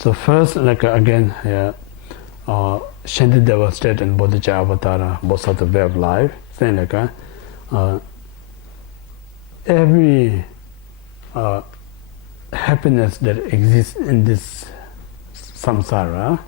So first, again, Shantideva state and Bodhicitta Avatara, both are the way of life, saying every happiness that exists in this samsara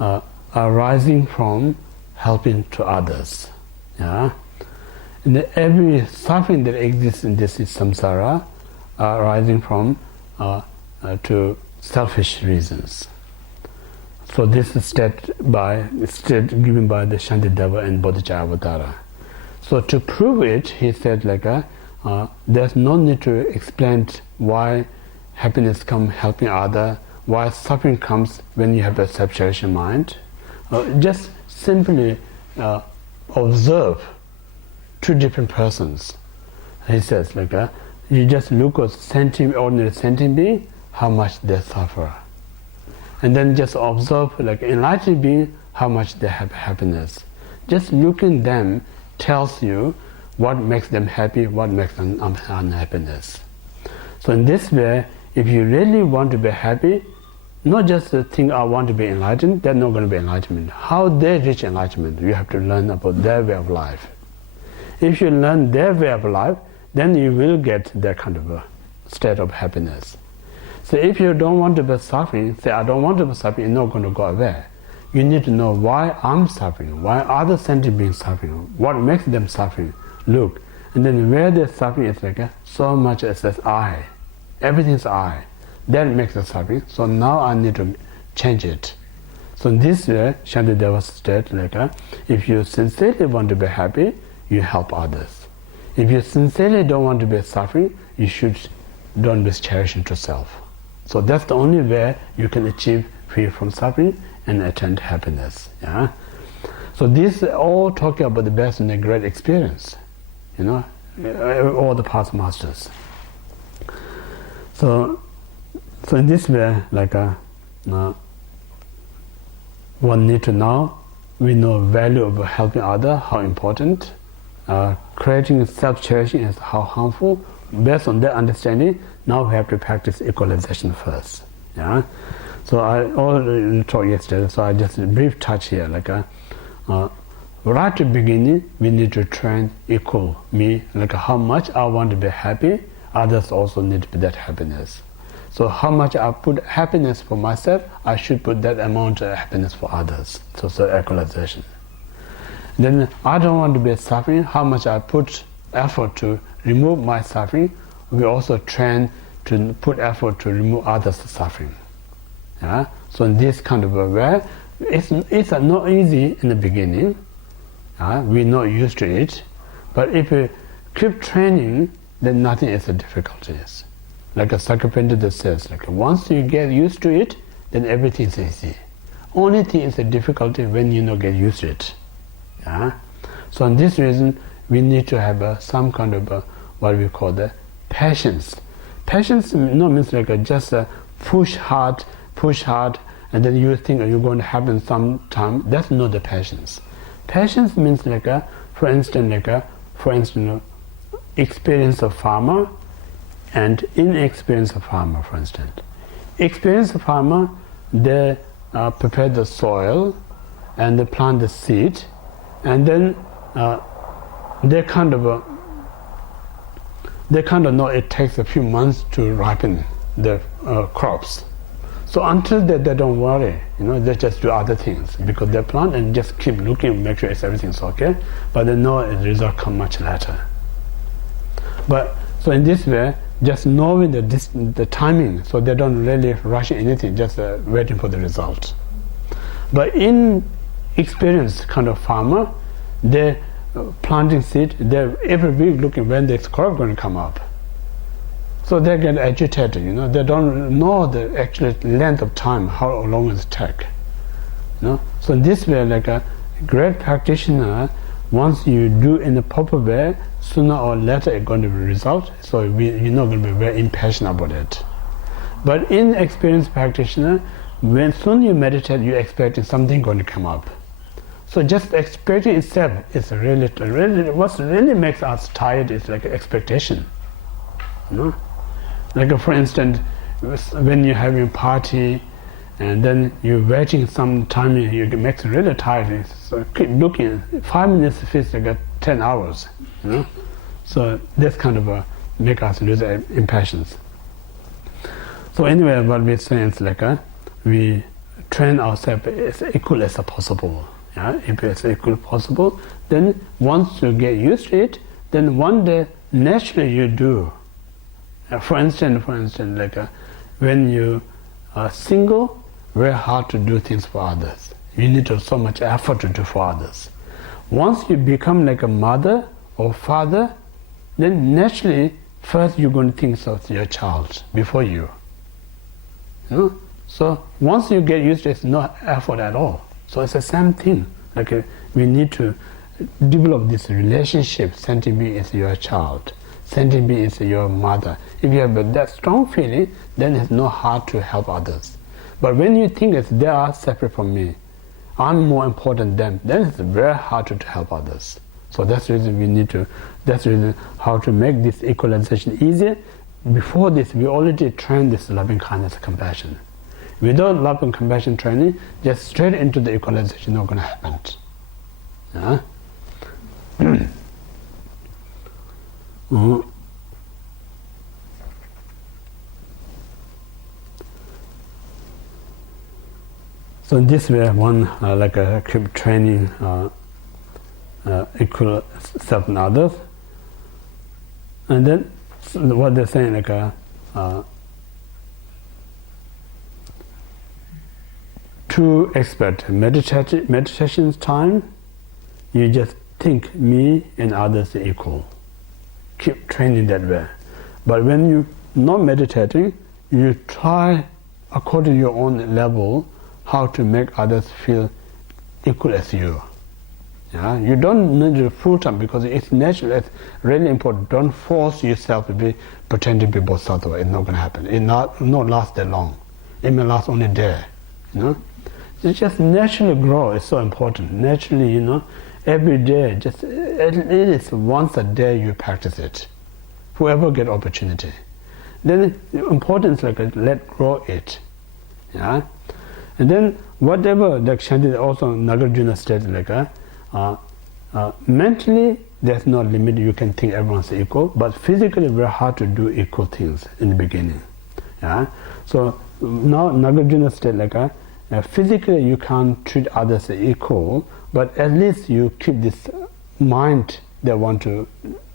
are arising from helping to others. Yeah? And every suffering that exists in this samsara are arising from to selfish reasons. So this is state given by the Shantideva and Bodhicitta Avatara. So to prove it, he said there's no need to explain why happiness comes helping other, why suffering comes when you have a self-cherishing mind. Just simply observe two different persons. He says you just look at ordinary sentient being, how much they suffer. And then just observe enlightened being, how much they have happiness. Just looking at them tells you what makes them happy, what makes them unhappiness. So in this way, if you really want to be happy, not just think I want to be enlightened, they're not going to be enlightenment. How they reach enlightenment, you have to learn about their way of life. If you learn their way of life, then you will get that kind of a state of happiness. So if you don't want to be suffering, say I don't want to be suffering, it's not going to go away. You need to know why I'm suffering, why other sentient beings suffering, what makes them suffering. Look, and then where they're suffering is so much as I. Everything's I. That makes us suffering. So now I need to change it. So in this way, Shantideva said if you sincerely want to be happy, you help others. If you sincerely don't want to be suffering, you don't be cherishing to self. So that's the only way you can achieve free from suffering and attain happiness. Yeah. So this all talking about the best and the great experience. All the past masters. So in this way, one need to know. We know value of helping other, how important. Creating self-cherishing is how harmful. Based on that understanding, now we have to practice equalization first. Yeah. So I already talked yesterday. So I just a brief touch here. Right at the beginning, we need to train equal me. How much I want to be happy, others also need to be that happiness. So how much I put happiness for myself, I should put that amount of happiness for others. So equalization. Then I don't want to be suffering, how much I put effort to remove my suffering, we also train to put effort to remove others' suffering. Yeah? So in this kind of a way, it's not easy in the beginning. We're not used to it. But if we keep training, then nothing is a difficulties. Like a Sakapendita says, once you get used to it, then everything is easy. Only thing is a difficulty when you not get used to it. Yeah? So on this reason, we need to have some kind of what we call the patience. Patience means just push hard, and then you think you're going to happen sometime. That's not the patience. Patience means for instance, experience of farmer and inexperience of farmer, for instance. Experienced farmer, they prepare the soil and they plant the seed, and then they kind of know it takes a few months to ripen the crops. So until that, they don't worry, they just do other things because they plant and just keep looking, make sure everything's okay. But they know the result come much later. But so in this way, just knowing the timing, so they don't really rush anything, just waiting for the result. But in experienced kind of farmer, they planting seed, they every week looking when the crop going to come up. So they get agitated, they don't know the actual length of time, how long it take. So in this way, a great practitioner, once you do in the proper way, sooner or later it's going to be result. So you're not going to be very impatient about it. But in experienced practitioner, when soon you meditate, you're expecting something going to come up. So just expecting itself is really what really makes us tired is expectation. For instance, when you're having a party and then you're waiting some time, you make it really tired. So keep looking. 5 minutes feels like 10 hours. You know? So this kind of make us lose impatience. So anyway, what we're saying is like we train ourselves as equal as possible. Yeah? If it's equal as possible, then once you get used to it, then one day naturally you do. For instance, like when you are single, very hard to do things for others. You need so much effort to do for others. Once you become like a mother or father, then naturally first you're going to think of your child before you. You know? So once you get used to it, it's no effort at all. So it's the same thing. Like we need to develop this relationship. Sentient being is your child. Sentient being is your mother. If you have that strong feeling, then it's not hard to help others. But when you think they are separate from me, I'm more important than them, then it's very hard to help others. So that's the reason we need to, that's the reason how to make this equalization easier. Before this, we already trained this loving kindness, compassion. Without love and compassion training, just straight into the equalization not going to happen. Yeah? So in this way, one keep training equal self and others, and then what they're saying to expect meditation time, you just think me and others are equal. Keep training that way. But when you're not meditating, you try according to your own level how to make others feel equal as you. Yeah? You don't need it full time because it's natural, it's really important. Don't force yourself to be pretending to be bodhisattva. It's not going to happen. It not last that long. It may last only a day. You know? It just naturally grow. It's so important. Naturally, you know, every day, just at least once a day you practice it. Whoever get opportunity. Then the importance let grow it. Yeah? And then whatever, like Shanti also Nagarjuna stated, mentally there's no limit, you can think everyone's equal, but physically very hard to do equal things in the beginning. Yeah? So now Nagarjuna stated physically you can't treat others equal, but at least you keep this mind that want to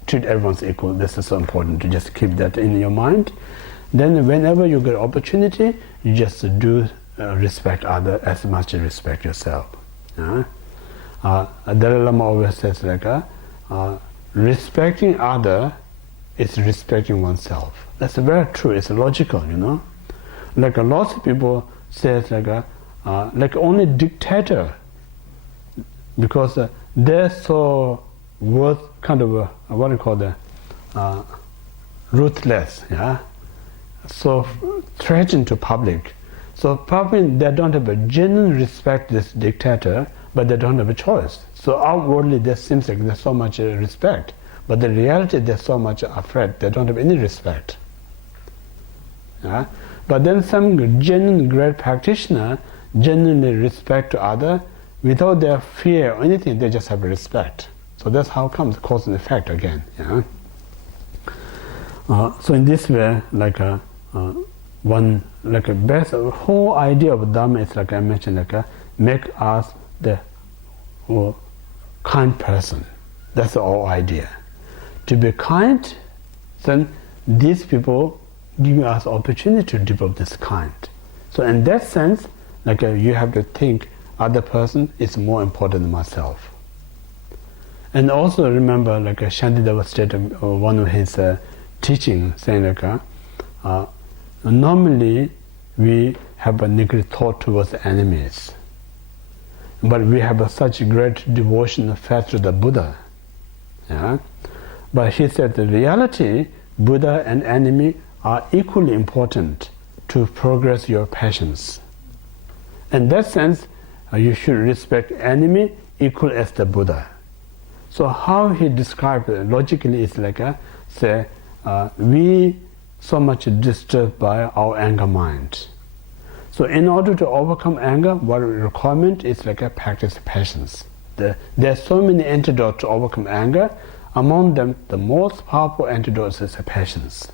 treat everyone equal. This is so important to just keep that in your mind. Then whenever you get opportunity, you just do respect others as much as respect yourself. Dalai Lama always says respecting other is respecting oneself. That's very true. It's logical, you know. Like lots of people says like only dictator, because they're so worth kind of what do you call that, ruthless, yeah. So threatened to public. So probably they don't have a genuine respect this dictator, but they don't have a choice. So outwardly there seems like there's so much respect, but the reality they're so much afraid, they don't have any respect. Yeah? But then some genuine great practitioner genuinely respect to other, without their fear or anything, they just have respect. So that's how comes cause and effect again. Yeah? So in this way, best whole idea of Dhamma is like I mentioned, make us the kind person. That's the whole idea. To be kind, then these people give us opportunity to develop this kind. So in that sense, you have to think other person is more important than myself. And also remember, Shantideva stated one of his teaching, saying normally we have a negative thought towards enemies, but we have such great devotion and faith to the Buddha. Yeah? But he said the reality, Buddha and enemy are equally important to progress your passions. In that sense, you should respect enemy equal as the Buddha. So how he described it logically is we so much disturbed by our anger mind. So in order to overcome anger, what requirement is like a practice patience. There are so many antidotes to overcome anger. Among them, the most powerful antidote is patience.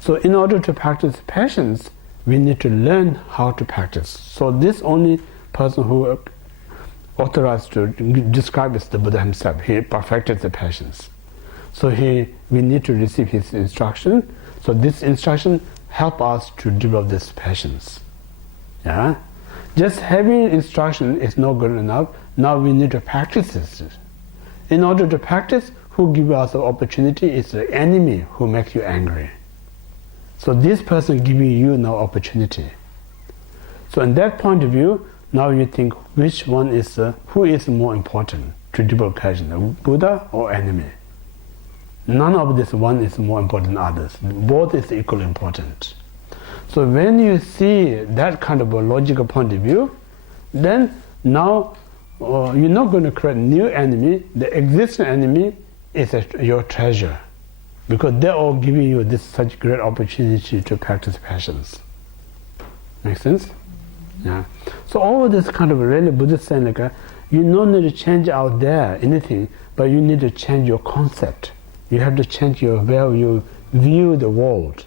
So in order to practice patience, we need to learn how to practice. So this only person who authorized to describe is the Buddha himself. He perfected the patience. So we need to receive his instruction. So this instruction help us to develop this patience. Yeah? Just having instruction is not good enough. Now we need to practice this. In order to practice, who gives us the opportunity is the enemy who makes you angry. So this person giving you no opportunity. So in that point of view, now you think which one is, who is more important to develop patience, Buddha or enemy? None of this one is more important than others. Both is equally important. So when you see that kind of a logical point of view, then now you're not going to create a new enemy. The existing enemy is your treasure, because they're all giving you this such great opportunity to practice patience. Make sense? Yeah. So all of this kind of really Buddhist saying like you don't need to change out there anything, but you need to change your concept. You have to change your way you view the world.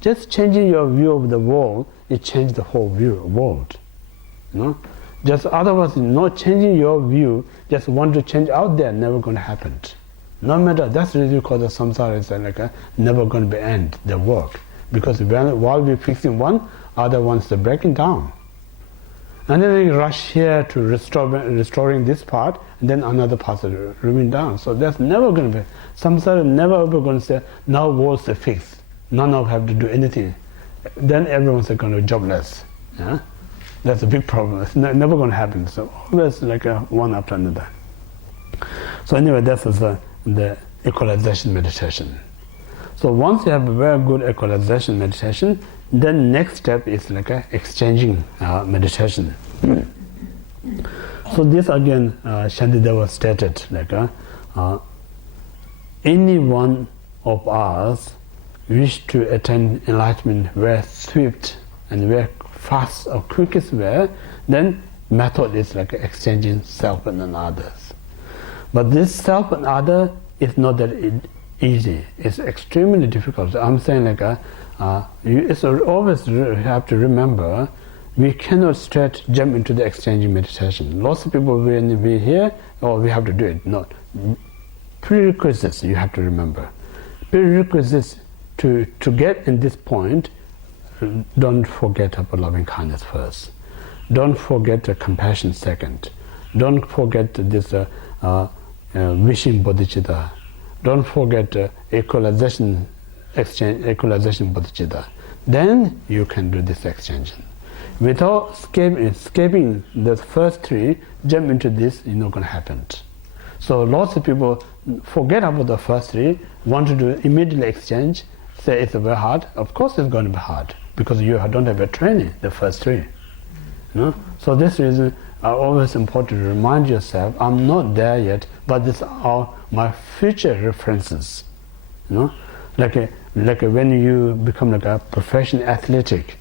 Just changing your view of the world, it changes the whole world. You know? Just otherwise, not changing your view, just want to change out there, never going to happen. No matter, that's the reason because the samsara is like never going to be end the work. Because while we're fixing one, other one's breaking down. And then we rush here to restoring this part, and then another part is ruining down. So that's never going to be, samsara never ever going to say, now world's fixed. None of have to do anything. Then everyone's going to be jobless. Yeah? That's a big problem. It's never going to happen. So always like one after another. So anyway, that is the equalization meditation. So once you have a very good equalization meditation, then next step is like exchanging meditation. So this again, Shantideva stated like any one of us wish to attain enlightenment very swift and very fast or quickest way, then method is like exchanging self and others. But this self and other is not that easy. It's extremely difficult. I'm saying like it's always have to remember we cannot straight jump into the exchanging meditation. Lots of people when we're here, we have to do it. No. Prerequisites you have to remember. Prerequisites to get in this point, don't forget about loving kindness first. Don't forget the compassion second. Don't forget this wishing bodhicitta. Don't forget equalization bodhicitta. Then you can do this exchanging. Without escaping the first three, jump into this, it's not going to happen. So lots of people forget about the first three, want to do immediately exchange, say it's very hard. Of course it's going to be hard, because you don't have a training, the first three. You know? So this reason, always important to remind yourself, I'm not there yet, but these are my future references. You know? Like when you become like a professional athletic,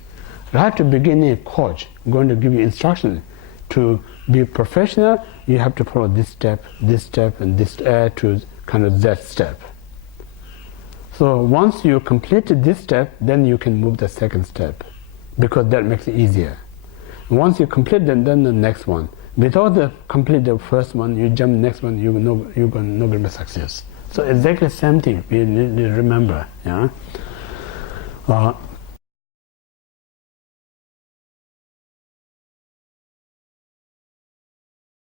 right at the beginning, coach going to give you instruction. To be professional, you have to follow this step, and this to kind of that step. So once you completed this step, then you can move the second step, because that makes it easier. Once you complete then the next one. Without complete the first one, you jump next one, you're not going to be success. So exactly the same thing we need to remember. Yeah.